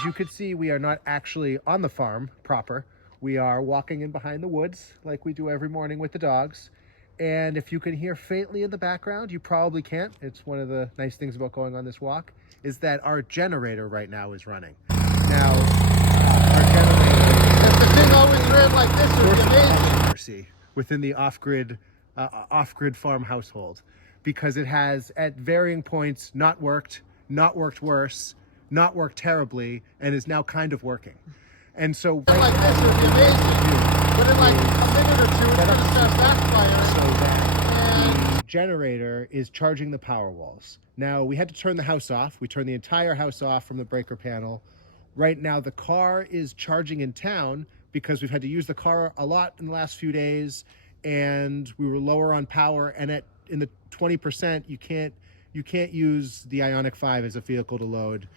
as you can see, we are not actually on the farm proper. We are walking in behind the woods like we do every morning with the dogs. And if you can hear faintly in the background, you probably can't. It's one of the nice things about going on this walk, is that our generator right now is running. Now, our generator... If the thing always ran like this, it would be amazing. Mercy within the off-grid farm household, because it has at varying points not worked worse, not worked terribly, and is now kind of working. And so like this, it would be amazing. But in like a minute or two, it's going to start backfiring. So that the generator is charging the Powerwalls. Now, we had to turn the house off. We turned the entire house off from the breaker panel. Right now, the car is charging in town because we've had to use the car a lot in the last few days, and we were lower on power. And in the 20%, you can't use the Ioniq 5 as a vehicle to load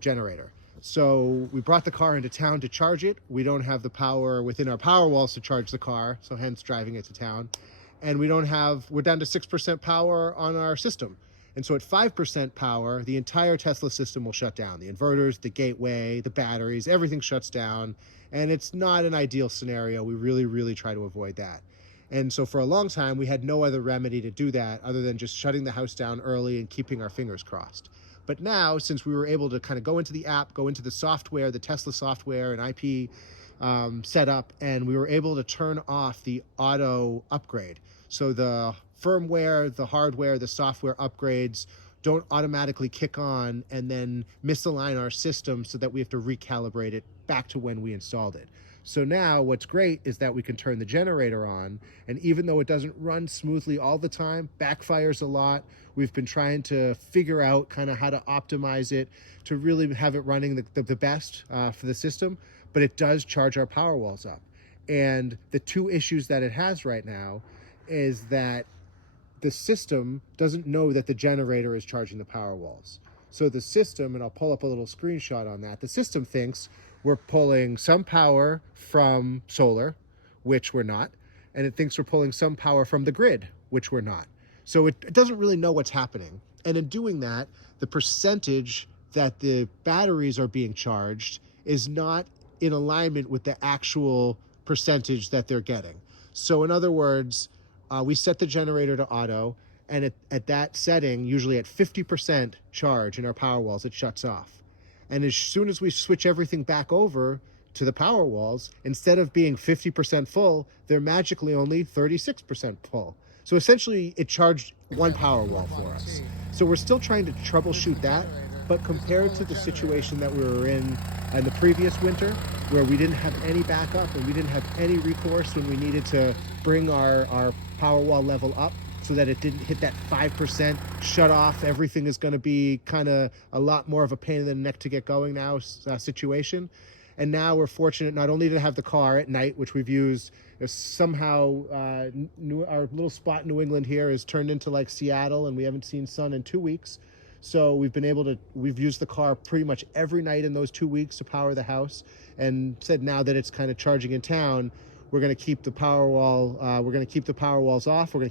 generator. So we brought the car into town to charge it. We don't have the power within our Powerwalls to charge the car, so hence driving it to town. And we're down to 6% power on our system. And so at 5% power, the entire Tesla system will shut down. The inverters, the gateway, the batteries, everything shuts down. And it's not an ideal scenario. We really, really try to avoid that. And so for a long time, we had no other remedy to do that other than just shutting the house down early and keeping our fingers crossed. But now, since we were able to kind of go into the app, go into the software, the Tesla software and IP setup, and we were able to turn off the auto upgrade. So the firmware, the hardware, the software upgrades don't automatically kick on and then misalign our system so that we have to recalibrate it back to when we installed it. So now what's great is that we can turn the generator on, and even though it doesn't run smoothly all the time, backfires a lot, we've been trying to figure out kind of how to optimize it to really have it running the best for the system, but it does charge our Powerwalls up. And the two issues that it has right now is that the system doesn't know that the generator is charging the Powerwalls. So the system, and I'll pull up a little screenshot on that, the system thinks we're pulling some power from solar, which we're not, and it thinks we're pulling some power from the grid, which we're not. So it doesn't really know what's happening. And in doing that, the percentage that the batteries are being charged is not in alignment with the actual percentage that they're getting. So in other words, we set the generator to auto, and at that setting, usually at 50% charge in our Powerwalls, it shuts off. And as soon as we switch everything back over to the Powerwalls, instead of being 50% full, they're magically only 36% full. So essentially, it charged one Powerwall for us. So we're still trying to troubleshoot that, but compared to the situation that we were in the previous winter, where we didn't have any backup and we didn't have any recourse when we needed to bring our Powerwall level up, so that it didn't hit that 5% shut off, everything is going to be kind of a lot more of a pain in the neck to get going now situation. And now we're fortunate not only to have the car at night, which we've used somehow, our little spot in New England here has turned into like Seattle, and we haven't seen sun in 2 weeks. So we've used the car pretty much every night in those 2 weeks to power the house, and said now that it's kind of charging in town, we're going to keep the Powerwalls off. We're going to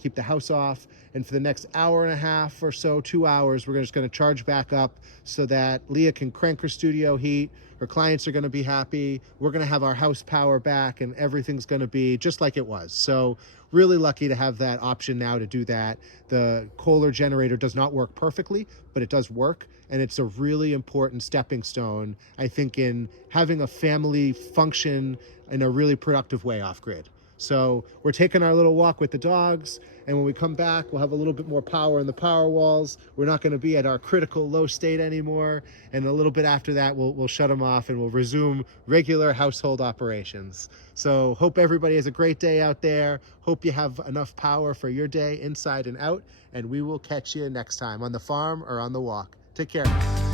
keep the house off. And for the next hour and a half or so, 2 hours, we're just going to charge back up so that Leah can crank her studio heat. Her clients are going to be happy. We're going to have our house power back, and everything's going to be just like it was. So really lucky to have that option now to do that. The Kohler generator does not work perfectly, but it does work. And it's a really important stepping stone, I think, in having a family function in a really productive way off-grid. So we're taking our little walk with the dogs, and when we come back, we'll have a little bit more power in the Powerwalls. We're not going to be at our critical low state anymore, and a little bit after that, we'll shut them off and we'll resume regular household operations. So hope everybody has a great day out there. Hope you have enough power for your day inside and out, and we will catch you next time on the farm or on the walk. Take care.